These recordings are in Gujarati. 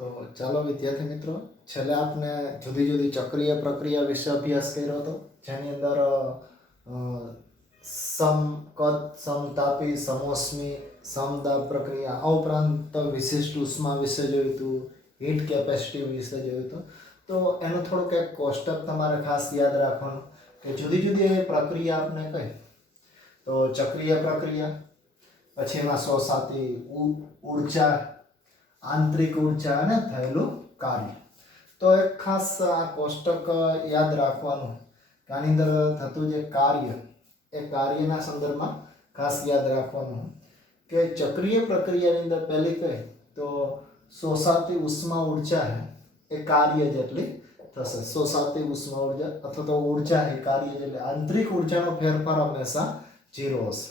તો ચાલો વિદ્યાર્થી મિત્રો, છેલ્લે આપણે જુદી જુદી ચક્રીય પ્રક્રિયા વિશે અભ્યાસ કર્યો હતો, જેની અંદર સમકદ, સમતાપી, સમોષ્મી, સમદાબ પ્રક્રિયા, આ ઉપરાંત વિશિષ્ટ ઉષ્મા વિશે જોયું હતું, હીટ કેપેસિટી વિશે જોયું હતું. તો એનું થોડુંક એક કોષ્ટક તમારે ખાસ યાદ રાખવાનું કે જુદી જુદી પ્રક્રિયા આપણે કહી તો ચક્રીય પ્રક્રિયા, પછી એમાં શોષાતી ઉર્જા, આંતરિક ઉર્જા અને થયેલું કાર્ય. તો એક ખાસ આ કોષ્ટક યાદ રાખવાનું કે આની અંદર થતું જે કાર્ય, એ કાર્યના સંદર્ભમાં ખાસ યાદ રાખવાનું કે ચક્રીય પ્રક્રિયાની અંદર પહેલી કહે તો શોષાતી ઉષ્મા ઉર્જા એ કાર્ય જેટલી થશે. શોષાતી ઉષ્મા ઉર્જા અથવા તો ઉર્જા એ કાર્ય જેટલી. આંતરિક ઉર્જાનો ફેરફાર હંમેશા 0 હશે.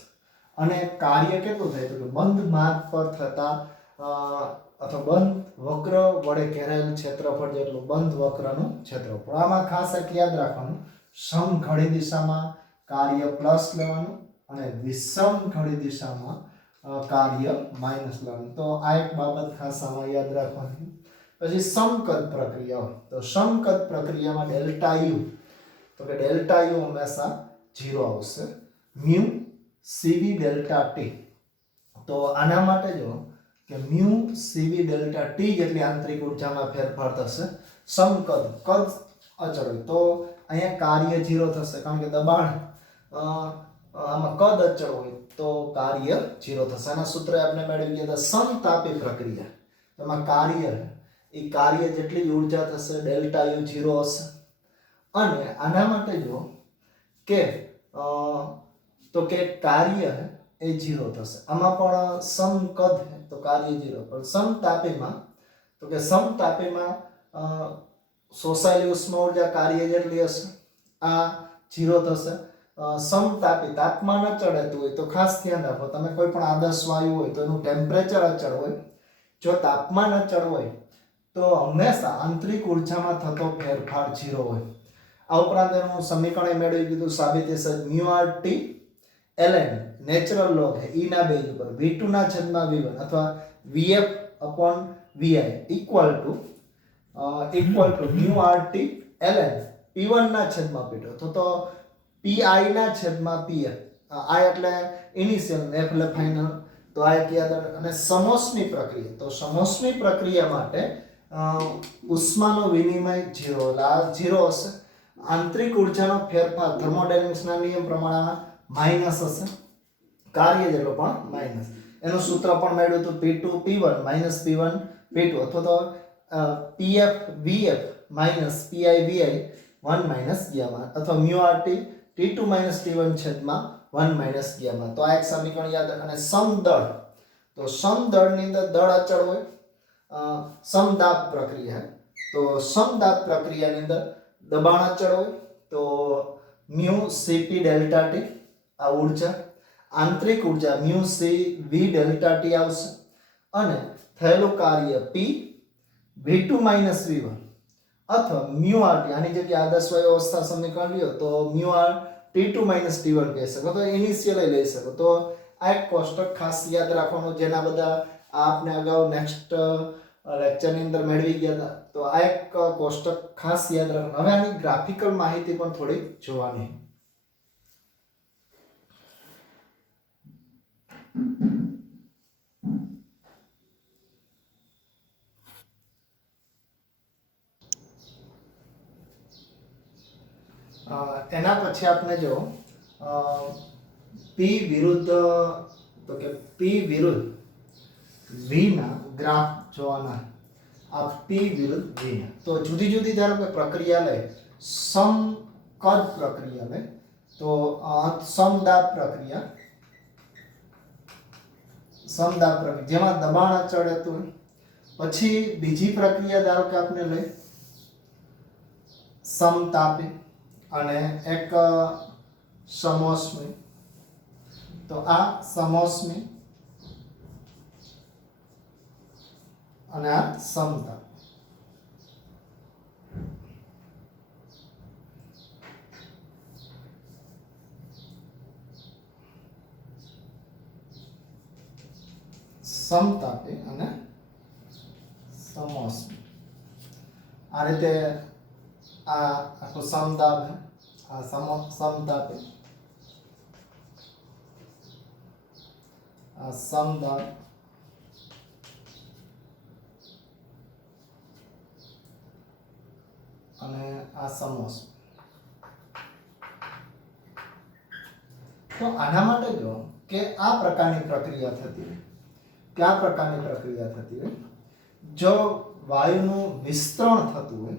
અને કાર્ય કેટલું થાય તો કે બંધ માર્ગ પર થતા અથવા બંધ વક્ર વડે ઘેરાયેલ ક્ષેત્રફળ જેટલું બંધ વક્રનું ક્ષેત્રફળ. આમાં ખાસ એક યાદ રાખવાનું, સમઘડી દિશામાં કાર્ય પ્લસ લેવાનું અને વિષમ ઘડી દિશામાં કાર્ય માઇનસ લેવાનું. તો આ એક બાબત ખાસ આમાં યાદ રાખવાની. પછી સમકદ પ્રક્રિયા, તો સમકદ પ્રક્રિયામાં ડેલ્ટા યુ, તો કે ડેલ્ટા યુ હંમેશા 0 આવશે. મ્યુ સીવી ડેલ્ટા ટી, તો આના માટે જો કે મ્યુ સીવી ડેલ્ટા ટી જેટલી આંતરિક ઉર્જામાં ફેરફાર થશે. સમકદ, કદ અચળ હોય તો અહીંયા કાર્ય 0 થશે, કારણ કે દબાણ આમાં કદ અચળ હોય તો કાર્ય 0 થશે. આના સૂત્ર આપણે મેળવી ગયા હતા. સમતાપી પ્રક્રિયા, એમાં કાર્ય એ કાર્ય જેટલી ઉર્જા થશે ડેલ્ટા યુ 0 હશે. અને આના માટે જો કે તો કે કાર્ય એ 0 થશે. આમાં પણ સમકદ તો કાર્ય 0, પણ સમતાપીમાં તો કે સમતાપીમાં શોષાયેલી ઉષ્મા ઉર્જા કાર્ય જેટલી હશે, આ 0 થશે. સમતાપી તાપમાન અચળ રહેતું હોય તો ખાસ ધ્યાન રાખો, તમે કોઈ પણ આદર્શ વાયુ હોય તો એનું ટેમ્પરેચર અચળ હોય. જો તાપમાન અચળ હોય તો હંમેશા આંતરિક ઉર્જામાં થતો ફેરફાર 0 હોય. આ ઉપરાંત એનું સમીકરણ મેળવી દીધું સાબિતી છે. Mu R T ln natural log હે E ના બેઝ ઉપર V2 ના છેદમાં V1 અથવા VF upon VI equal to mu R T ln P1 ના છેદમાં P2 તો PI ના છેદમાં PF. આ એટલે ઇનિશિયલ, F એટલે ફાઇનલ. તો આ એક યાદ રાખો. અને સમોષ્મી પ્રક્રિયા, તો સમોષ્મી પ્રક્રિયા માટે ઉષ્માનો વિનિમય 0, એટલે આ 0 હશે. આંતરિક ઉર્જાનો ફેરફાર થર્મોડાયનેમિક્સના નિયમ પ્રમાણે માઇનસ હશે, કાર્ય જેટલો પણ માઇનસ. એનું સૂત્ર પણ મેળવ્યું હતું, P2 P1 minus P1 P2 અથવા તો PF VF minus PI VI 1 minus gamma અથવા mu RT T2 minus T1 છેદમાં 1 માઇનસ ગામા. તો આ એક સમીકરણ યાદ. અને સમદળ, તો સમદળની અંદર દળ અચળ હોય. સમદાબ પ્રક્રિયા, તો સમદાબ પ્રક્રિયાની અંદર દબાણ અચળ હોય તો મ્યુ સીપી ડેલ્ટા ટી આ ઉર્જા. આંતરિક ઉર્જા mu C V delta T આવશે. અને થયેલું કાર્ય P V2 માઇનસ V1 અથવા મ્યુ આર ટી, આની જગ્યાએ આદર્શ વાયુ અવસ્થા સમીકરણ લ્યો તો mu R T2 minus T1 કહી શકો, તો ઇનિશિયલ લઈ શકો. તો આ એક કોષ્ટક ખાસ યાદ રાખવાનું, જેના બધા આપને અગાઉ નેક્સ્ટ લેક્ચરની અંદર મેળવી ગયા હતા. તો આ એક કોષ્ટક ખાસ યાદ રાખવાનું. હવે આની ગ્રાફિકલ માહિતી પણ થોડી જોવાની. એના પછી આપણે જો P વિરુદ્ધ, તો કે P વિરુદ્ધ V ના ગ્રાફ જોવાના. આ P વિરુદ્ધ V ના, તો જુદી જુદી ધારો કે પ્રક્રિયા લે, સમકદ પ્રક્રિયા લે તો સમદાબ પ્રક્રિયા, જેમાં દબાણ અચળ રહેતું હોય. પછી બીજી પ્રક્રિયા ધારો કે આપણે લઈ સમતાપી અને એક સમોષ્મી. તો આ સમોષ્મી અને આ સમતાપ. સમતાપી અને સમોષ્મી. આ રીતે આ આખો સમતાપ છે, આ સમતાપ છે, આ સમતાપ અને આ સમોષ્મી. તો આના માટે જો કે આ પ્રકારની પ્રક્રિયા થતી હોય, કયા પ્રકારની પ્રક્રિયા થતી હોય, જો વાયુનું વિસ્તરણ થતું હોય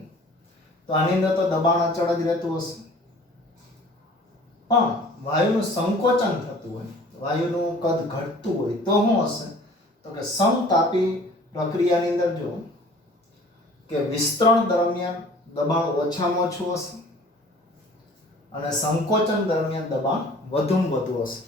તો આની અંદર તો દબાણ અચળ જ રહેતું હશે, પણ વાયુનું સંકોચન થતું હોય, વાયુનું કદ ઘટતું હોય તો શું હશે, તો કે સમતાપી પ્રક્રિયાની અંદર જો કે વિસ્તરણ દરમિયાન દબાણ ઓછામાં ઓછું હશે અને સંકોચન દરમિયાન દબાણ વધુમાં વધુ હશે.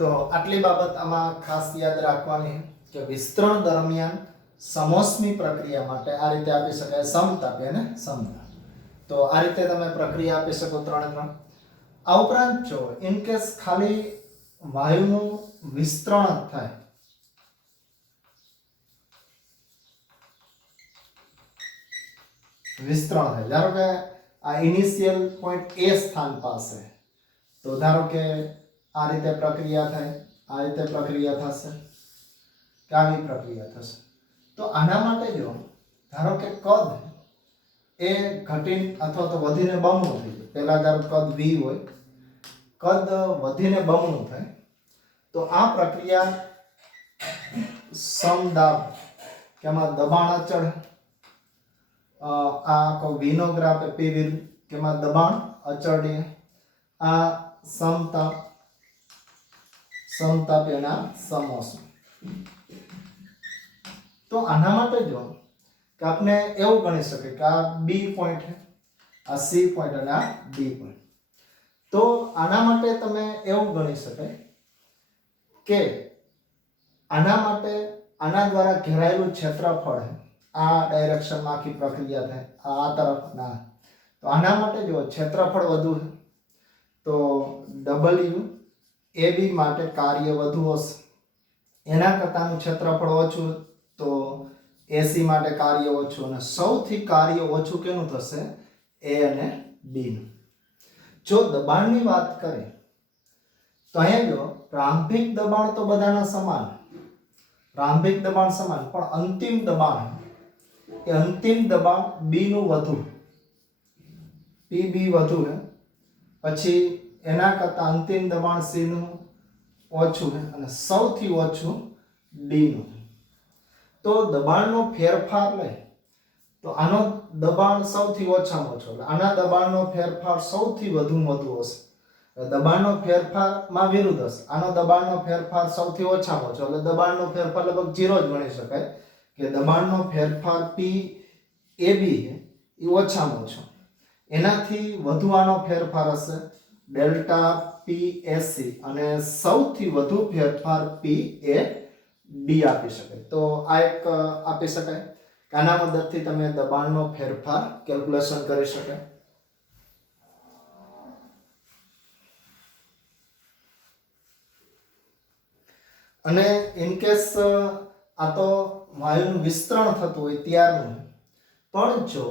તો આટલી બાબત આમાં ખાસ યાદ રાખવાની કે વિસ્તરણ દરમિયાન સમોષ્મી પ્રક્રિયા માટે આ રીતે આપી શકાય સમતાપી અને સમતાપ. તો આ રીતે તમે પ્રક્રિયા આપી શકો 3 આ ઉપરાંત જો ઇન કેસ ખાલી વાયુનું વિસ્તરણ થાય, ધારો કે આ ઇનિશિયલ પોઈન્ટ એ સ્થાન પાસે, તો ધારો કે આ રીતે પ્રક્રિયા થાય, આ રીતે પ્રક્રિયા થશે, કેવી પ્રક્રિયા થશે. તો આના માટે જો ધારો કે કદ એ ઘટીને અથવા તો વધીને બમણું થઈ જાય, પહેલા ધારો કદ v હોય, કદ વધીને બમણું થાય, તો આ પ્રક્રિયા સમદાબ કેમાં દબાણ અચળ, આ કો v નો ગ્રાફ p વિરુદ્ધ કેમાં દબાણ અચળ, આ સમતાપ સમતાપી અને સમોષ્મી. તો આના માટે જો કે આપણે એવું ગણી શકીએ કે આ બી પોઈન્ટ છે, આ સી પોઈન્ટ અને આ ડી પોઈન્ટ. તો આના માટે તમે એવું ગણી શકાય કે આના માટે આના દ્વારા ઘેરાયેલું ક્ષેત્રફળ છે, આ ડાયરેક્શનમાં આખી પ્રક્રિયા થાય, આ તરફ ના, તો આના માટે જો ક્ષેત્રફળ વધુ છે તો W AB માટે કાર્ય વધુ હશે, એના કરતાનું ક્ષેત્રફળ ઓછું તો AC માટે કાર્ય ઓછું, અને સૌથી કાર્ય ઓછું કેનું થશે, A અને B નું. જો દબાણની વાત કરીએ તો અહીંયા જો પ્રારંભિક દબાણ તો બધાના સમાન, પ્રારંભિક દબાણ સમાન, પણ અંતિમ દબાણ એ અંતિમ દબાણ B નું વધુ, PB વધુ છે, પછી એના કરતા અંતિમ દબાણ C નું ઓછું છે અને સૌથી ઓછું D નું. તો દબાણનો ફેરફાર લે તો આનો દબાણ સૌથી ઓછામાં ઓછો, આના દબાણનો ફેરફાર સૌથી વધુ હશે, દબાણનો ફેરફારમાં વિરુદ્ધ હશે, આનો દબાણનો ફેરફાર સૌથી ઓછામાં ઓછો, એટલે દબાણનો ફેરફાર લગભગ 0 જ ગણી શકાય કે દબાણનો ફેરફાર P AB એ ઓછામાં ઓછો, એનાથી વધુ આનો ફેરફાર હશે ડેલ્ટા PSC, અને સૌથી વધુ ફેરફાર PAD આપી શકાય. તો આ એક આપી શકાય કે આના મદદથી તમે દબાણનો ફેરફાર કેલ્ક્યુલેશન કરી શકાય. અને ઇન કેસ આ તો વાયુનું વિસ્તરણ થતું હોય ત્યારનું, પણ જો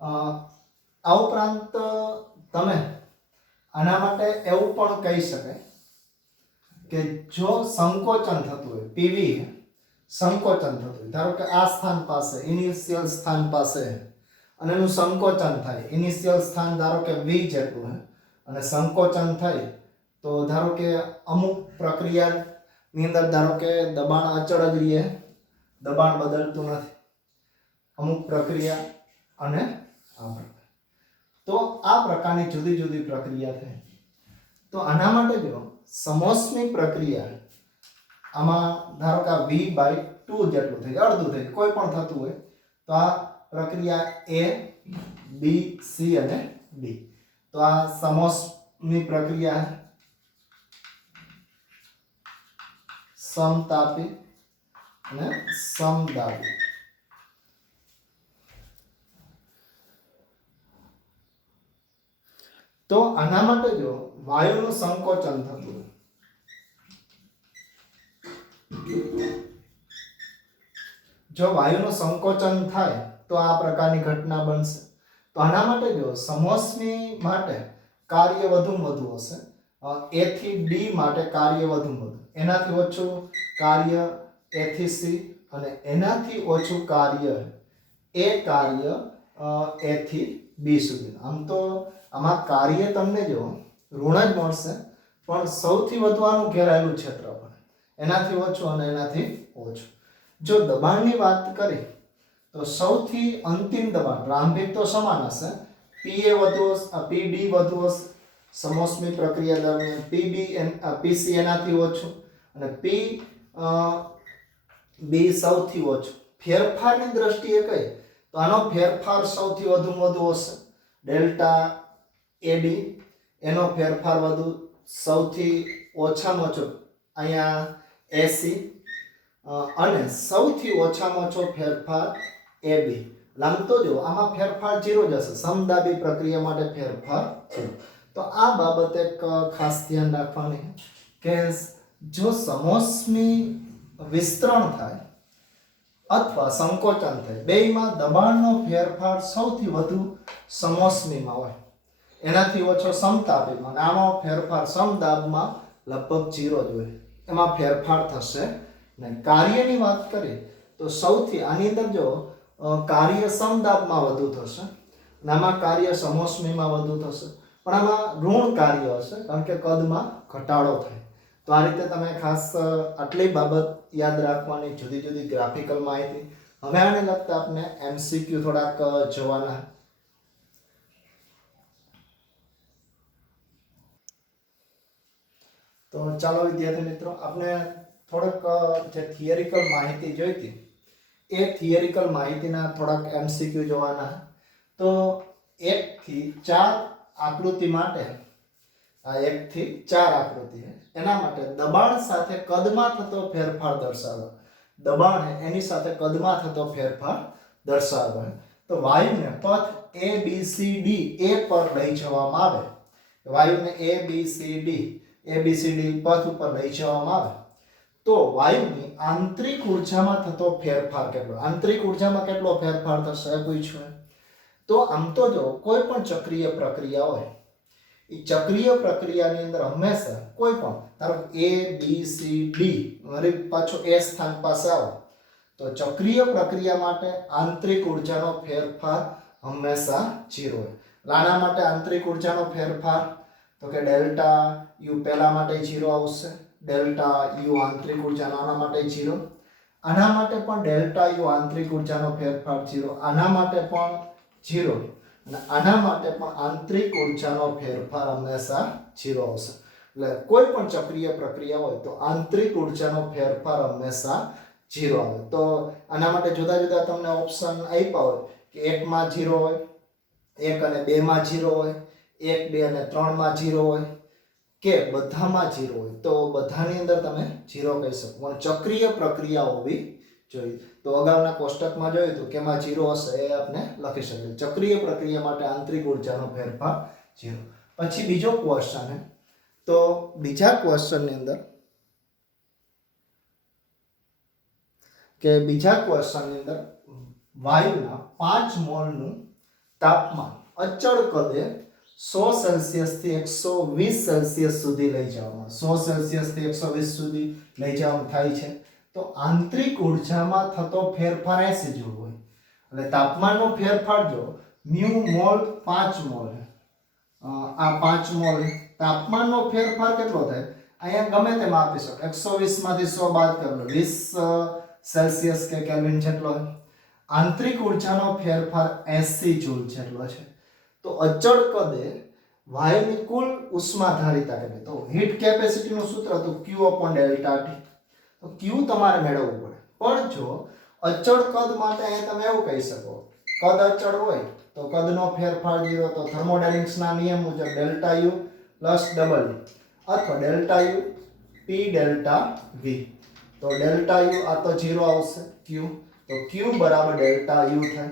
આ ઉપરાંત તમે આના માટે એવું પણ કહી શકાય કે જો સંકોચન થતું હોય, PV સંકોચન થતું હોય, ધારો કે આ સ્થાન પાસે ઇનિશિયલ સ્થાન પાસે અને એનું સંકોચન થાય, ઇનિશિયલ સ્થાન ધારો કે V જેટલું છે અને સંકોચન થાય, તો ધારો કે અમુક પ્રક્રિયાની અંદર ધારો કે દબાણ અચળ જ રહે, દબાણ બદલતું નથી, અમુક પ્રક્રિયા અને આ પ્રક્રિયા. તો આ પ્રકારની જુદી જુદી પ્રક્રિયા થાય. તો આના માટે જો સમોષ્મી પ્રક્રિયા, આમાં ધારો કે V/2 જેટલું થઈ, અડધું થઈ, કોઈ પણ થતું હોય તો આ પ્રક્રિયા A, B, C અને D. તો આ સમોષ્મી પ્રક્રિયા સમતાપી અને સમદાબી. તો આના માટે જો વાયુનું સંકોચન થતું, જો વાયુનું સંકોચન થાય તો આ પ્રકારની ઘટના બનશે. તો આના માટે જો સમોષ્મી માટે કાર્ય વધુમાં વધુ હશે. A થી D માટે કાર્ય વધુમાં વધુ, એનાથી ઓછું કાર્ય A થી C અને એનાથી ઓછું કાર્ય A થી B સુધી. આમ તો આમાં કાર્ય તમને જો ઋણ જ મળશે, પણ સૌથી વધુ આનું ઘેરાયેલું ક્ષેત્રફળ એનાથી ઓછું અને એનાથી ઓછું. જો દબાણની વાત કરી તો સૌથી અંતિમ દબાણ પ્રારંભિક તો સમાન હશે, PA વધુ હશે, PD વધુ હશે સમોષ્મી પ્રક્રિયા દરમિયાન, PC એનાથી ઓછું અને PB સૌથી ઓછું. ફેરફારની દ્રષ્ટિએ કહીએ તો આનો ફેરફાર સૌથી વધુમાં વધુ હશે ડેલ્ટા AD, એનો ફેરફાર વધુ સૌથી ઓછામાં ઓછો અહીંયા AC અને સૌથી ઓછામાં ઓછો ફેરફાર AB. આમ તો જો આમાં ફેરફાર 0 જ હશે, સમદાબી પ્રક્રિયા માટે ફેરફાર 0. તો આ બાબતે ખાસ ધ્યાન રાખવાની કે જો સમોષ્મી વિસ્તરણ થાય અથવા સંકોચન થાય, બેયમાં દબાણનો ફેરફાર સૌથી વધુ સમોષ્મીમાં હોય, એનાથી ઓછો સમતાપીમાં. આનો ફેરફાર સમદાબમાં લગભગ 0 જ હોય, એમાં ફેરફાર થશે નહીં. કાર્યની વાત કરીએ તો સૌથી આની અંદર જો કાર્ય સમદાબમાં વધુ થશે અને આમાં કાર્ય સમોષ્મીમાં વધુ થશે, પણ આમાં ઋણ કાર્ય હશે કારણ કે કદમાં ઘટાડો થાય. તો આ રીતે તમે ખાસ આટલી બાબત યાદ રાખવાની, જુદી જુદી ગ્રાફિકલ માહિતી. હવે આને લગતા આપણે MCQ થોડાક જોવાના. તો ચાલો વિદ્યાર્થી મિત્રો, આપણે થોડક જે થિયરિકલ માહિતી જોઈતી એ થિયરિકલ માહિતીના થોડાક MCQ જોવાના. તો 1 થી 4 આકૃતિ માટે, આ 1 થી 4 આકૃતિ છે, એના માટે દબાણ સાથે કદમાં થતો ફેરફાર દર્શાવો. દબાણ એની સાથે કદમાં થતો ફેરફાર દર્શાવો. તો વાયુને પથ ABCD A પર લઈ જવામાં આવે, વાયુને ABCD પથ ઉપર લઈ જવામાં આવે તો વાયુની આંતરિક ઉર્જામાં થતો ફેરફાર કેટલો, આંતરિક ઉર્જામાં કેટલો ફેરફાર થશે એ પૂછ્યું. તો આમ તો જો કોઈ પણ ચક્રીય પ્રક્રિયા હોય, એ ચક્રીય પ્રક્રિયાની અંદર હંમેશા કોઈ પણ ધારો A B C D વળી પાછો A સ્થાન પાસે આવો તો ચક્રીય પ્રક્રિયા માટે આંતરિક ઉર્જાનો ફેરફાર હંમેશા 0 હોય. આના માટે આંતરિક ઉર્જાનો ફેરફાર તો કે ડેલ્ટા U પહેલા માટે 0 આવશે, ડેલ્ટા U આંતરિક ઉર્જા આના માટે 0, આના માટે પણ ડેલ્ટા U આંતરિક ઉર્જાનો ફેરફાર 0, આના માટે પણ 0 અને આના માટે પણ આંતરિક ઉર્જાનો ફેરફાર હંમેશા 0 આવશે. એટલે કોઈ પણ ચક્રીય પ્રક્રિયા હોય તો આંતરિક ઉર્જાનો ફેરફાર હંમેશા 0 આવે. તો આના માટે જુદા જુદા તમને ઓપ્શન આપ્યા હોય કે 1 માં 0 હોય, 1 અને 2 માં 0 હોય, 1 2 અને 3 માં 0 હોય કે બધામાં 0 હોય. તો બધાની અંદર તમે 0 કહી શકો, પણ ચક્રીય પ્રક્રિયા હોવી જોઈએ. તો અગાઉના કોષ્ટકમાં જોયું તો કેમાં 0 હશે એ આપણે લખી શકીએ. ચક્રીય પ્રક્રિયા માટે આંતરિક ઉર્જાનો ફેરફાર 0. પછી બીજો ક્વેશ્ચન છે, તો બીજા ક્વેશ્ચનની અંદર વાયુના 5 મોલનું તાપમાન અચળ કદે 100 સેલ્સિયસ થી 120 સેલ્સિયસ સુધી લઈ જવામાં, 100 સેલ્સિયસ થી 120 સુધી લઈ જવામાં થાય છે. તો આંતરિક ઉર્જામાં થતો ફેરફાર 80 જેવો હોય. એટલે તાપમાનનો ફેરફાર જો મ્યુ મોલ 5 મોલ, આ 5 મોલ, તાપમાનનો ફેરફાર કેટલો થાય અહીંયા ગમે તેમ આપી શકો, 120 માંથી 100 બાદ કરો 20 સેલ્સિયસ કે કેલ્વિન જેટલો. આંતરિક ઉર્જાનો ફેરફાર 80 જૂલ જેટલો છે. તો અચળ કદે વાયુની કુલ ઉષ્માધારિતા કેટલી, તો હીટ કેપેસિટીનું સૂત્ર હતું Q/Δt. તો Q તમારે મેળવવું પડે, પણ જો અચળ કદ માટે અહીંયા તમે એવું કહી શકો, કદ અચળ હોય તો કદનો ફેરફાર 0, તો થર્મોડાયનેમિક્સના નિયમ મુજબ delta U plus W અથવા delta U P delta V. તો ડેલ્ટા યુ આ તો 0 આવશે, ક્યુ, તો ક્યુ બરાબર ડેલ્ટા યુ થાય.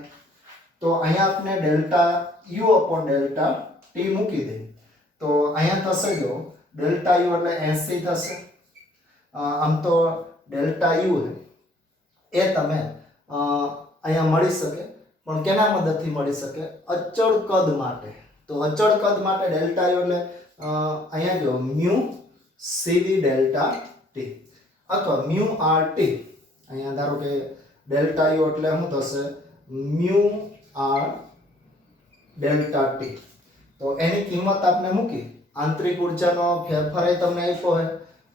તો અહીંયા આપણે delta you upon delta T મૂકી દઈએ. તો અહીંયા થશે જો ડેલ્ટા યુ એટલે 80 થશે. આમ તો ડેલ્ટા યુ એ તમે અહીંયા મળી શકે, પણ કેના મદદથી મળી શકે? અચળ કદ માટે. તો અચળ કદ માટે ડેલ્ટા યુ એટલે અહીંયા જો મ્યુ સીવી ડેલ્ટા ટી અથવા મ્યુ આર ટી. અહીંયા ધારો કે ડેલ્ટા યુ એટલે શું થશે? Mu R delta T. તો એની કિંમત આપણે મૂકી, આંતરિક ઉર્જાનો ફેરફાર તમને આપ્યો હોય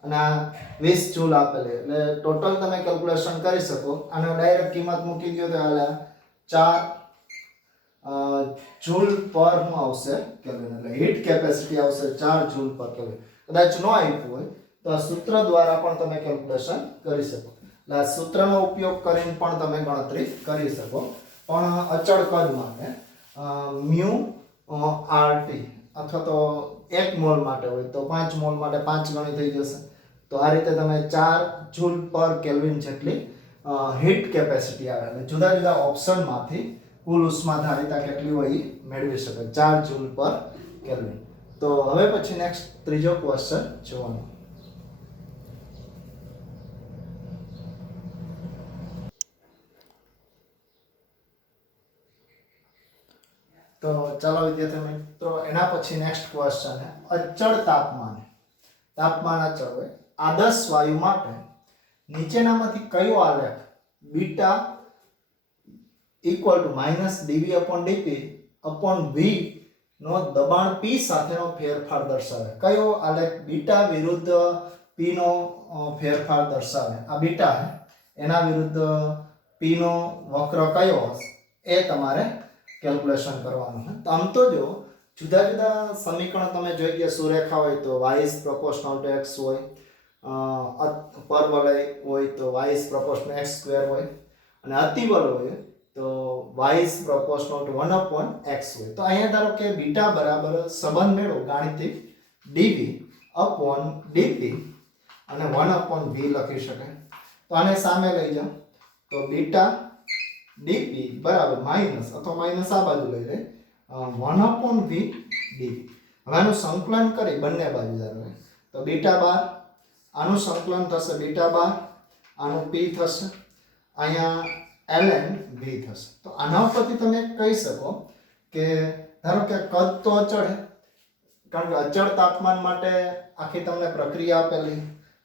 અને આ 20 જૂલ આપેલી, એટલે ટોટલ તમે કેલ્ક્યુલેશન કરી શકો. આનો ડાયરેક્ટ કિંમત મૂકી દો તો હાલે 4 જૂલ પર શું આવશે? કેલ્વિન. એટલે હીટ કેપેસિટી આવશે 4 જૂલ પર કેલ્વિન. કદાચ ન આપ્યું હોય તો આ સૂત્ર દ્વારા પણ તમે કેલ્ક્યુલેશન કરી શકો. એટલે આ સૂત્રનો ઉપયોગ કરીને પણ તમે ગણતરી કરી શકો. પણ અચળ કદ માટે મ્યુ આરટી અથવા તો 1 મોલ માટે હોય તો 5 મોલ માટે 5 ગણી થઈ જશે. તો આ રીતે તમે 4 જૂલ પર કેલ્વિન જેટલી હીટ કેપેસિટી આવે અને જુદા જુદા ઓપ્શનમાંથી કુલ ઉષ્માધારિતા કેટલી હોય એ મેળવી શકે, 4 જૂલ પર કેલ્વિન. તો હવે પછી નેક્સ્ટ ત્રીજો ક્વેશ્ચન જોવાનો. તો ચાલો વિદ્યાર્થી મિત્રો, એના પછી નેક્સ્ટ ક્વેશ્ચન છે અચળ તાપમાન. તાપમાન અચળ હોય આદર્શ વાયુ માટે નીચેનામાંથી કયો આલેખ beta equal to -dV/dP v નો દબાણ P સાથેનો ફેરફાર દર્શાવે? કયો આલેખ બીટા વિરુદ્ધ P નો ફેરફાર દર્શાવે? આ બીટા છે, એના વિરુદ્ધ P નો વક્ર કયો હશે એ તમારે કેલ્ક્યુલેશન કરવાનું છે. તો આમ તો જો જુદા જુદા સમીકરણ તમે જોઈ ગયા, સુરેખા હોય તો y is proportional to x હોય, પરવલય હોય તો y is proportional to x square હોય, અને અતિવલય હોય તો y is proportional to 1/x હોય. તો અહીંયા ધારો કે બીટા બરાબર સંબંધ મેળવો ગાણિતિક dV/dP અને 1/v લખી શકાય. તો આને સામે લઈ જાઓ તો બીટા dP બરાબર માઈનસ અથવા માઈનસ આ બાજુ લઈ લે 1/v dV. હવે આનું સંકલન કરી બંને બાજુ ધારો તો બીટા બાર, આનું સંકલન થશે બીટા બાર, આનું p થશે, અહીંયા ln v થશે. તો આના ઉપરથી તમે કહી શકો કે ધારો કે કદ તો અચળ છે, કારણ કે અચળ તાપમાન માટે આખી તમને પ્રક્રિયા આપેલી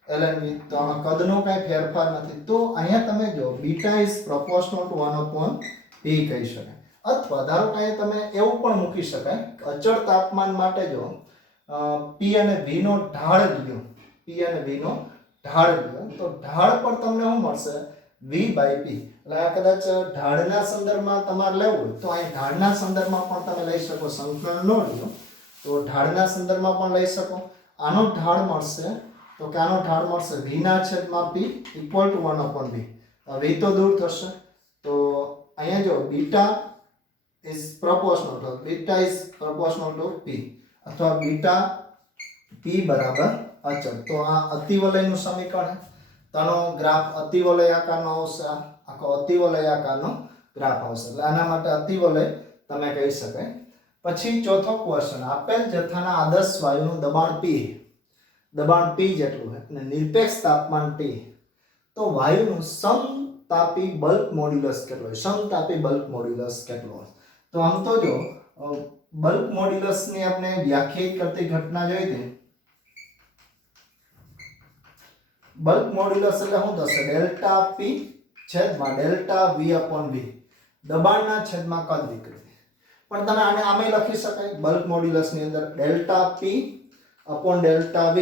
ln v, તો આમાં કદનો કાંઈ ફેરફાર નથી. તો અહીંયા તમે જો beta is proportional two 1/p કહી શકાય. અથવા ધારો કે તમે એવું પણ મૂકી શકાય અચળ તાપમાન માટે જો p અને v નો ઢાળ લ્યો, p અને v નો ઢાળ લ્યો તો ઢાળ પર તમને શું મળશે? v/p. એટલે આ કદાચ ઢાળના સંદર્ભમાં તમારે લેવું હોય તો અહીં ઢાળના સંદર્ભમાં પણ તમે લઈ શકો, સંકલન ન લ્યો તો ઢાળના સંદર્ભમાં પણ લઈ શકો. આનો ઢાળ મળશે તો કે આનો ઢાળ મળશે v ના છેદમાં p equal to 1/v. v તો દૂર થશે તો અહીંયા જો beta is proportional to p અથવા બીટા p બરાબર અચળ. તો આ અતિવલયનું સમીકરણ, તેનો ગ્રાફ અતિવલય આકારનો આવશે, આખો અતિવલય આકારનો ગ્રાફ આવશે. એટલે આના માટે અતિવલય તમે કહી શકાય. પછી ચોથો ક્વેશ્ચન, આપેલ જથ્થાના આદર્શ વાયુનું દબાણ P જેટલું છે અને નિરપેક્ષ તાપમાન T, તો વાયુનું સમતાપી બલ્ક મોડ્યુલસ કેટલો હોય? સમતાપી બલ્ક મોડ્યુલસ કેટલો હોય? તો આમ તો જો બલ્ક મોડ્યુલસ ની આપણે વ્યાખ્યાયિત કરતી ઘટના જોઈ હતી. બલ્ક મોડ્યુલસ એટલે શું થશે? ડેલ્ટા P છેદમાં ડેલ્ટા V/V, દબાણના છેદમાં કદ વિકૃતિ. પણ તમે આને આમે લખી શકાય બલ્ક મોડ્યુલસ ની અંદર delta P upon delta V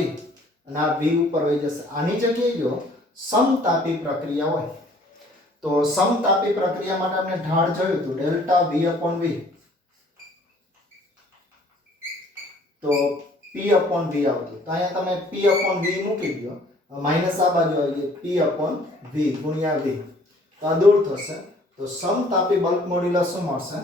અને આ V ઉપર વહી જશે. આની જગ્યાએ જો સમતાપી પ્રક્રિયા હોય તો સમતાપી પ્રક્રિયા માટે આપણે ઢાળ જોયું હતું ડેલ્ટા V/V, તો P/V આવતું. તો અહીંયા તમે P/V મૂકી દો, માઈનસ આ બાજુ આવી ગઈ P/V ગુણ્યા V. તો આ દૂર થશે તો સમતાપી બલ્ક મોડ્યુલસ શું મળશે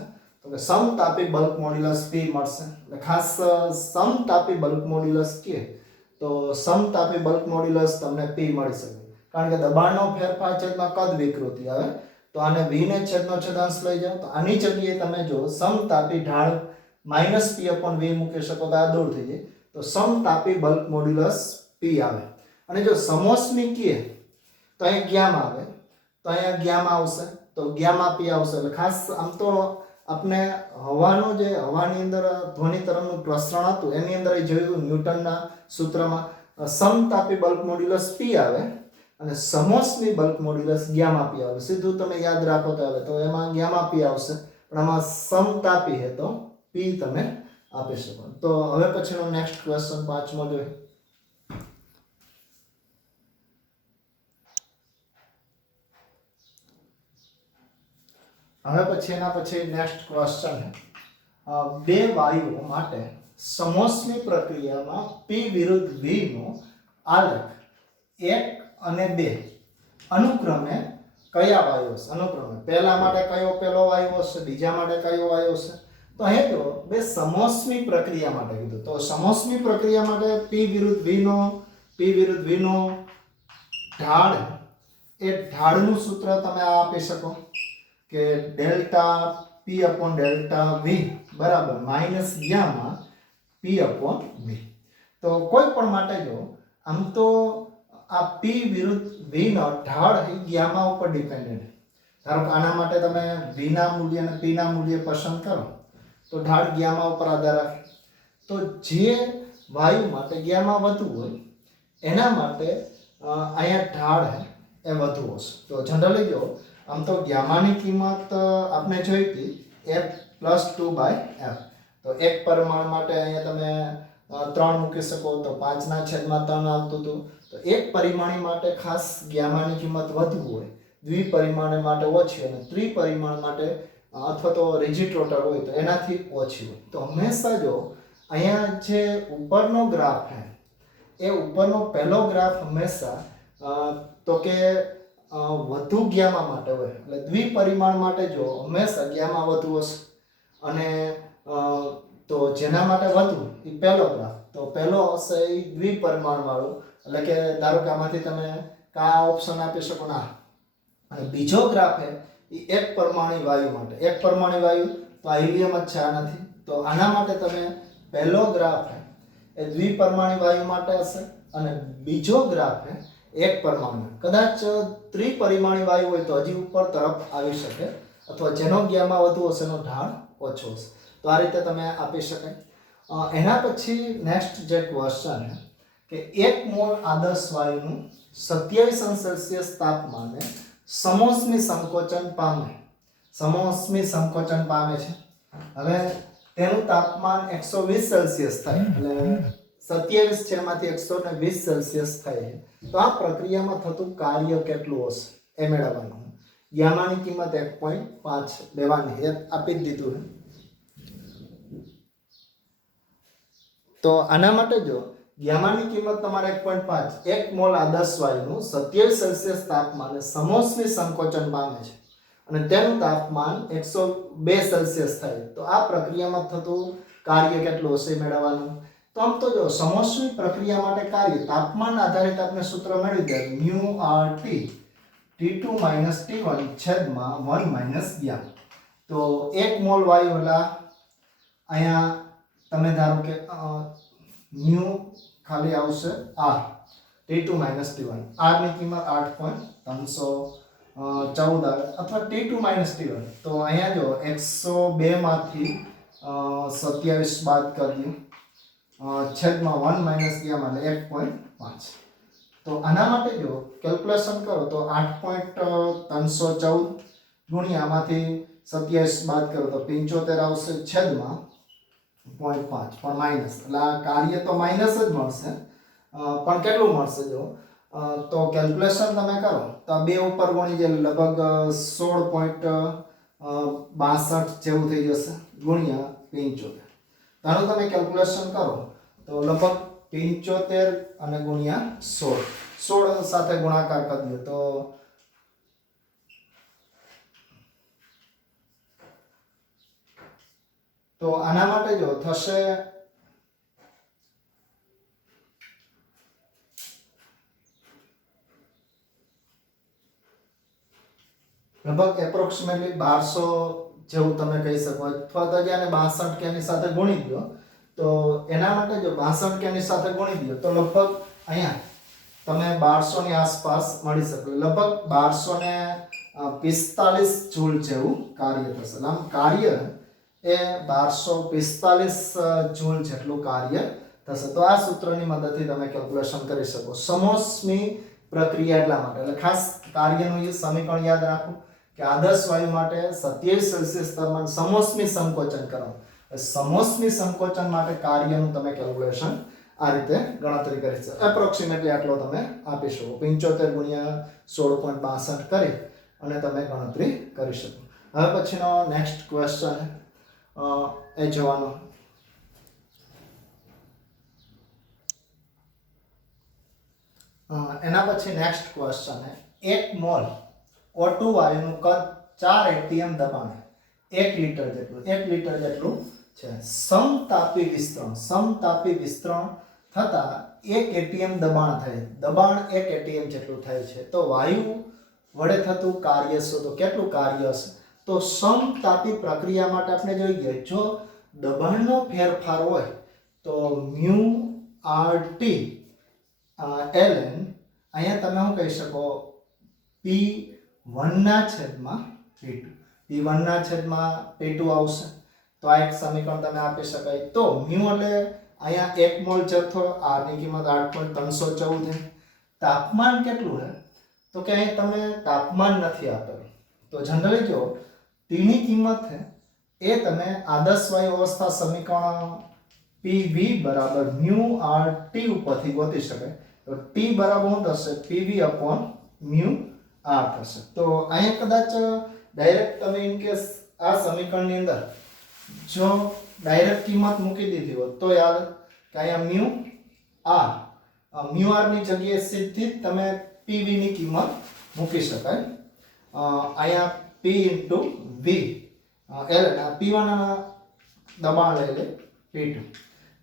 તો કે સમતાપી બલ્ક મોડ્યુલસ P મળશે એટલે ખાસ સમતાપી બલ્ક મોડ્યુલસ કે તો સમતાપી બલ્ક મોડ્યુલસ તમને P મળી શકે કારણ કે દબાણનો ફેરફાર છેદમાં કદ વિકૃતિ આવે તો આને v ને છેદનો છેદાંશ લઈ જાઓ તો આની જગ્યાએ તમે જો સમતાપી ઢાળ -P/v મૂકી શકો તો આ દૂર થઈ જાય તો સમતાપી બલ્ક મોડ્યુલસ P આવે અને જો સમોષ્મી કે તો અહીંયા ગામા આવે તો અહીંયા ગામા આવશે તો ગામા P આવશે એટલે ખાસ આમ તો આપણે હવાનું જે હવાની અંદર ધ્વનિ તરંગનું પ્રસરણ હતું એની અંદર જોયું ન્યૂટનના સૂત્રમાં સમતાપી બલ્ક મોડ્યુલસ P આવે અને સમોષ્મી બલ્ક મોડ્યુલસ ગામા P આવે સીધું તમે યાદ રાખો તો એમાં ગામા P આવશે પણ આમાં સમતાપી હે તો P તમે આપી શકો તો હવે પછીનો નેક્સ્ટ ક્વેશ્ચન પાંચમો જોઈએ હવે પછી એના પછી નેક્સ્ટ ક્વેશ્ચન બે વાયુઓ માટે સમોષ્મી પ્રક્રિયામાં P વિરુદ્ધ V નો આલેખ 1 અને 2 અનુક્રમે કયા વાયુઓ છે અનુક્રમે પહેલા માટે કયો પહેલો વાયુ હશે બીજા માટે કયો વાયુ હશે તો અહીં જો બે સમોષ્મી પ્રક્રિયા માટે કીધું તો સમોષ્મી પ્રક્રિયા માટે P વિરુદ્ધ V નો ઢાળ એ ઢાળનું સૂત્ર તમે આપી શકો કે ડેલ્ટા P/delta V બરાબર માઈનસ ગામા P/v તો કોઈ પણ માટે જો આમ તો આ P વિરુદ્ધ V નો ઢાળ એ ગામા ઉપર ડિપેન્ડન્ટ ધારો કે આના માટે તમે V ના મૂલ્ય અને P ના મૂલ્ય પસંદ કરો તો ઢાળ ગામા ઉપર આધાર રાખે તો જે વાયુ માટે ગામા વધુ હોય એના માટે અહીંયા ઢાળ એ વધુ હશે તો જનરલી જો આમ તો ગામાની કિંમત આપણે જોઈ હતી F+2/f તો એક પરિમાણ માટે અહીંયા તમે 3 મૂકી શકો તો 5/3 આવતું હતું તો એક પરિમાણી માટે ખાસ ગામાની કિંમત વધુ હોય દ્વિપરિમાણી માટે ઓછી અને ત્રિપરિમાણ માટે અથવા તો રિજિડ રોટર હોય તો એનાથી ઓછી હોય તો હંમેશા જો અહીંયા જે ઉપરનો ગ્રાફ છે એ ઉપરનો પહેલો ગ્રાફ હંમેશા તો કે વધુ ગામા માટે હોય એટલે દ્વિપરિમાણ માટે જો હંમેશા ગામા વધુ હશે અને તો જેના માટે વધુ એ પહેલો ગ્રાફ તો પહેલો હશે એ દ્વિપરિમાણ વાળો એટલે કે ધારો કે આમાંથી તમે કયા ઓપ્શન આપી શકો ના અને બીજો ગ્રાફ છે એ એક પરમાણુ વાયુ માટે એક પરમાણુ વાયુ તો આ હિલિયમ જ છે આ નથી તો આના માટે તમે પહેલો ગ્રાફ છે એ દ્વિપરમાણુ વાયુ માટે હશે અને બીજો ગ્રાફ છે એક પરમાણુ કદાચ ત્રિપરિમાણી વાયુ હોય તો હજી ઉપર તરફ આવી શકે અથવા જેનો ગામા વધુ હશે એનો ઢાળ ઓછો હશે તો આ રીતે તમે આપી શકાય એના પછી નેક્સ્ટ જે ક્વેશ્ચન છે કે 1 મોલ આદર્શ વાયુનું 27 સેલ્સિયસ તાપમાને સમોષ્મી સંકોચન પામે છે હવે તેનું તાપમાન 120 સેલ્સિયસ થાય એટલે 27 છે એમાંથી 120 સેલ્સિયસ થાય તો આ પ્રક્રિયામાં થતું કાર્ય કેટલું હશે એ મેળવવાનું ગામાની કિંમત 1.5 લેવાની એ આપી જ દીધું છે તો આના માટે જો ગામાની કિંમત તમારે 1.5 1 મોલ આદર્શ વાયુનું 27 સેલ્સિયસ તાપમાને સમોષ્મી સંકોચન પામે છે અને તેનું તાપમાન 102 સેલ્સિયસ થાય તો આ પ્રક્રિયામાં થતું કાર્ય કેટલું હશે મેળવવાનું તો આમ તો જો સમોષ્મી પ્રક્રિયા માટે કાર્ય તાપમાન આધારિત આપણે સૂત્ર મેળવી દે μRT T2 - T1 છેદમાં 1 - ગામા તો 1 મોલ વાયુ એટલે અહીંયા તમે ધારો કે મ્યુ ખાલી આવશે R T2 - T1 R ની કિંમત 8.314 આવે અથવા T2 - T1 તો અહીંયા જો 102 માંથી 27 બાદ કરી છેદમાં 1 - ગામા એટલે 1.5 તો આના માટે જો કેલ્ક્યુલેશન કરો તો 8.314 ગુણ્યા આમાંથી 27 બાદ કરો તો 75 આવશે છેદમાં 0.5 પણ માઈનસ એટલે આ કાર્ય તો માઈનસ જ મળશે પણ કેટલું મળશે જો તો કેલ્ક્યુલેશન તમે કરો તો આ બે ઉપર ગુણી જે લગભગ 16.62 જેવું થઈ જશે ગુણ્યા 75 તાનો તમે કેલ્ક્યુલેશન કરો તો લગભગ 75 અને ગુણ્યા 16 સાથે ગુણાકાર કરી દો તો તો આના માટે જો થશે લગભગ એપ્રોક્સિમેટલી 1200 જેવું તમે કહી શકો, અથવા તો જ્યાં 62 કે ની સાથે ગુણી દો તો એના માટે જો 62 કે ની સાથે ગુણી દો તો લગભગ અહીંયા તમે 1200 ની આસપાસ મળી શકે, લગભગ 1245 જૂલ જેવું કાર્ય થશે. આમ કાર્ય એ 1245 જૂલ જેટલું કાર્ય થશે. તો આ સૂત્રની મદદથી તમે કેલ્ક્યુલેશન કરી શકો. સમોષ્મી પ્રક્રિયા એટલા માટે, એટલે ખાસ કાર્યનું એ સમીકરણ યાદ રાખો કે આદર્શ વાયુ માટે 27 સેલ્સિયસ તાપમાન સમોષ્મી સંકોચન કરો. સમોષ્મી સંકોચન માટે કાર્યનું તમે કેલ્ક્યુલેશન આ રીતે ગણતરી કરી શકો. એપ્રોક્સિમેટલી આટલો તમે આપી શકો. 75 ગુણ્યા 16.62 કરી અને તમે ગણતરી કરી શકો. હવે પછીનો નેક્સ્ટ ક્વેશ્ચન એ જોવાનો. એના પછી નેક્સ્ટ ક્વેશ્ચન હે 1 મોલ O2 વાયુનું કદ 4 atm દબાણે 1 લીટર જેટલું છે. સમતાપી વિસ્તરણ થતા 1 atm દબાણ થાય. દબાણ 1 atm જેટલું થાય છે. તો વાયુ વડે થતું કાર્ય શોધો. કેટલું કાર્ય હશે? તો સમતાપી પ્રક્રિયા માટે આપણે જોઈએ, જો દબાણનો ફેરફાર હોય તો mu RT ln અહીંયા તમે શું કહી શકો, P1 ના છેદમાં P2. P1 ના છેદમાં P2 આવશે. તો આ એક સમીકરણ તમે આપી શકાય. તો mu એટલે અહીંયા 1 મોલ જથ્થો, R ની કિંમત 8.314 છે. તાપમાન કેટલું છે? તો કે અહીં તમે તાપમાન નથી આપેલું. તો જનરલી જો T ની કિંમત છે એ તમે આદર્શ વાયુ અવસ્થા સમીકરણ PV બરાબર mu RT ઉપરથી ગોતી શકાય. તો T બરાબર શું થશે? PV upon mu R થશે. તો અહીંયા કદાચ ડાયરેક્ટ તમે ઇન કેસ આ સમીકરણની અંદર જો ડાયરેક્ટ કિંમત મૂકી દીધી હોત તો યાદ કે અહીંયા mu R ની જગ્યાએ સીધી તમે PV ની કિંમત મૂકી શકાય. અહીંયા P into V L P1 દબાણ લઈ લે P2,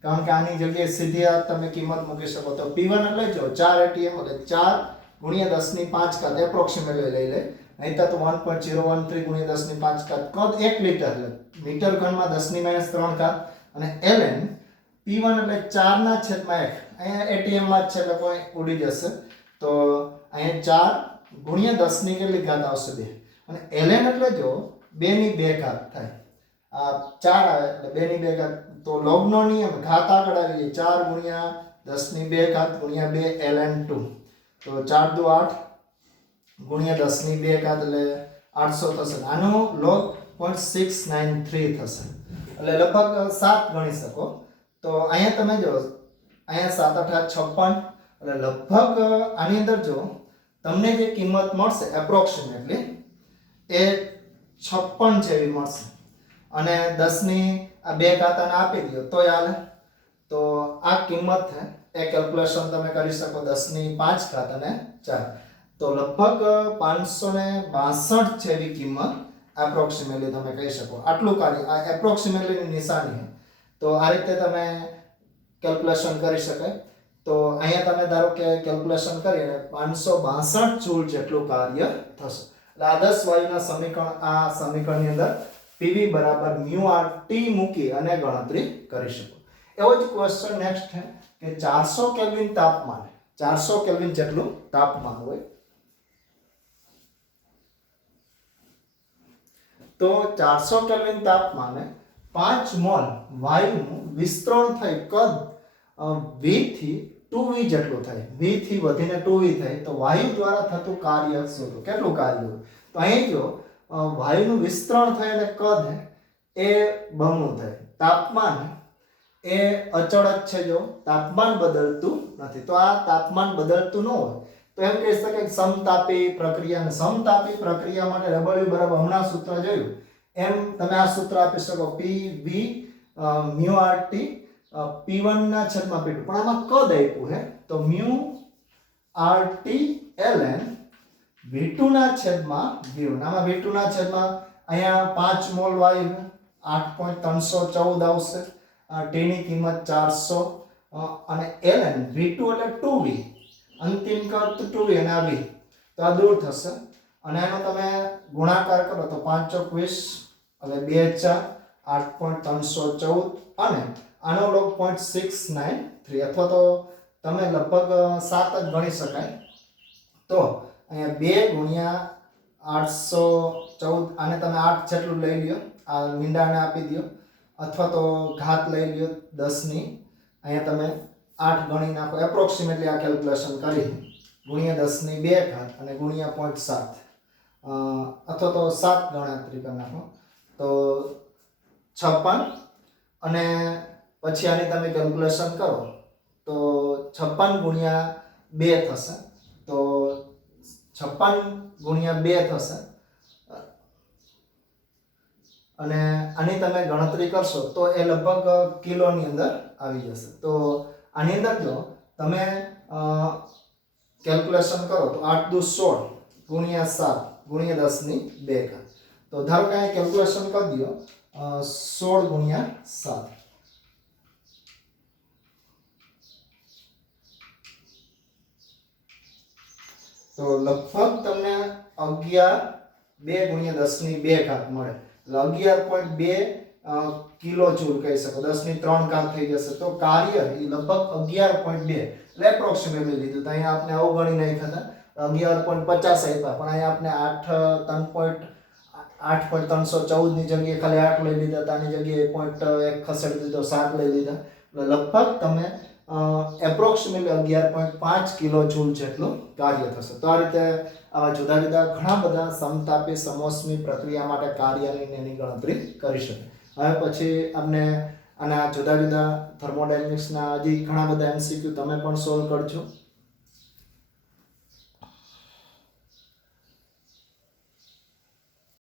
કારણ કે આની જગ્યાએ સીધી આ તમે કિંમત મૂકી શકો. તો P1 એટલે જો 4 atm એટલે 4 ગુણ્યા 10 ની 5 ઘાત એપ્રોક્સિમેટલી લઈ લે. નહીં તો 1.013 ગુણ્યા 10 ની 5 ઘાત કદ 1 લીટર એટલે મીટર ઘનમાં 10 ની -3 ઘાત. અને ln P1 એટલે 4 ના છેદમાં 1. અહીંયા atm માં જ છે એટલે કોઈ ઉડી જશે. તો અહીંયા 4 ગુણ્યા 10 ની કેટલી ઘાત આવશે? 2. અને ln એટલે જો 2 ની 2 ઘાત થાય. આ 4 આવે એટલે 2 ની 2 ઘાત. તો લોગનો નિયમ ઘાત આગળ આવી જાય. 4 ગુણ્યા 10 ની 2 ઘાત ગુણ્યા 2 ln 2. તો 4 દુ 8 ગુણ્યા 10 ની 2 ઘાત એટલે 800 થશે. આનો log 0.693 થશે. એટલે લગભગ 7 ગણી શકો. તો અહીંયા તમે જો અહીંયા 7 8 56 એટલે લગભગ આની અંદર જો તમને જે કિંમત મળશે એપ્રોક્સિમેટલી એ 56 જેવી મળશે. અને 10 ની આ 2 ઘાતાને આપી દો તો હાલે. તો આ કિંમત છે એ કેલ્ક્યુલેશન તમે કરી શકો 10 ની 5 ઘાત અને 4. તો લગભગ 562 જેવી કિંમત એપ્રોક્સિમેટલી તમે કહી શકો. આટલું કાર્ય આ એપ્રોક્સિમેટલી ની નિશાની છે. તો આ રીતે તમે કેલ્ક્યુલેશન કરી શકાય. તો અહીંયા તમે ધારો કે કેલ્ક્યુલેશન કરીને 562 જૂલ જેટલું કાર્ય થશે. એટલે આદર્શ વાયુના સમીકરણ આ સમીકરણની અંદર PV બરાબર mu RT મૂકી અને ગણતરી કરી શકો. એવો જ ક્વેશ્ચન નેક્સ્ટ છે કે 400 કેલ્વિન તાપમાન, 400 કેલ્વિન જેટલું તાપમાન હોય તો 400 કેલ્વિન તાપમાને 5 મોલ વાયુનું વિસ્તરણ થઈ કદ V થી 2V જેટલું થાય. V થી વધીને 2V થાય. તો વાયુ દ્વારા થતું કાર્ય શોધો. કેટલું કાર્ય હોય? તો અહીં જો વાયુનું વિસ્તરણ થાય અને કદ એ બમણું થાય. તાપમાન એ અચળ જ છે, જો તાપમાન બદલતું નથી. તો આ તાપમાન બદલતું ન હોય તો એમ કહી શકાય સમતાપી પ્રક્રિયા. અને સમતાપી પ્રક્રિયા માટે W બરાબર હમણાં સૂત્ર જોયું એમ તમે આ સૂત્ર આપી શકો PV mu RT P1 ના છેદમાં P2. પણ આમાં કદ આપ્યું છે તો mu RT ln V2 ના છેદમાં V1. આમાં V2 ના છેદમાં અહીંયા 5 મોલ વાયુ 8.314 આવશે. ટીની કિંમત 400 અને ln v2 એટલે 2v, અંતિમ કદ 2v અને આ v, તો આ દૂર થશે અને એનો તમે ગુણાકાર કરો તો 5 ચોક 20 એટલે 2 8.314 અને આનો લોગ 0.693 અથવા તો તમે લગભગ 7 જ ગણી શકાય. તો અહીંયા 2 ગુણ્યા 814 આને તમે 8 જેટલું લઈ લ્યો, આ મીંડાને આપી દો અથવા તો ઘાત લઈ લ્યો 10 ની, અહીંયા તમે 8 ગણી નાખો એપ્રોક્સિમેટલી આ કેલ્ક્યુલેશન કરી, ગુણ્યા 10 ની 2 ઘાત અને ગુણ્યા 0.7 અથવા તો 7 ગણતરી કરી નાખો તો 56 અને પછી આની તમે કેલ્ક્યુલેશન કરો તો 56 ગુણ્યા 2 થશે, તો 56 ગુણ્યા 2 થશે અને આની તમે ગણતરી કરશો તો એ લગભગ કિલોની અંદર આવી જશે. તો આની અંદર જો તમે કેલ્ક્યુલેશન કરો તો 8 દુ 16 ગુણ્યા 7 ગુણ્યા 10 ની 2 ઘાત, તો ધારો કે કેલ્ક્યુલેશન કરી દો 16 ગુણ્યા 7 તો લગભગ તમને 11 2 ગુણ્યા 10 ની 2 ઘાત મળે એટલે 11.2 કિલો જૂલ કહી શકો, 10 ની 3 ઘાત થઈ જશે. તો કાર્ય એ લગભગ 11.2 એટલે એપ્રોક્સિમેટલી લીધું, તો અહીંયા આપણે અવગણી નહીં થતા 11.50 આપ્યા પણ અહીંયા આપણે 8.314 ની જગ્યાએ ખાલી 8 લઈ લીધા હતા, આની જગ્યાએ 1 ખસેડી દીધો, 7 લઈ લીધા એટલે લગભગ તમે એપ્રોક્સિમેટલી 11.5 કિલો જૂલ જેટલું કાર્ય થશે. તો આ રીતે આવા જુદા જુદા ઘણા બધા સમતાપી સમોષ્મી પ્રક્રિયા માટે કાર્યની એની ગણતરી કરી શકાય. હવે પછી આપણે આના જુદા જુદા થર્મોડાયનેમિક્સના હજી ઘણા બધા MCQ તમે પણ સોલ્વ કરજો.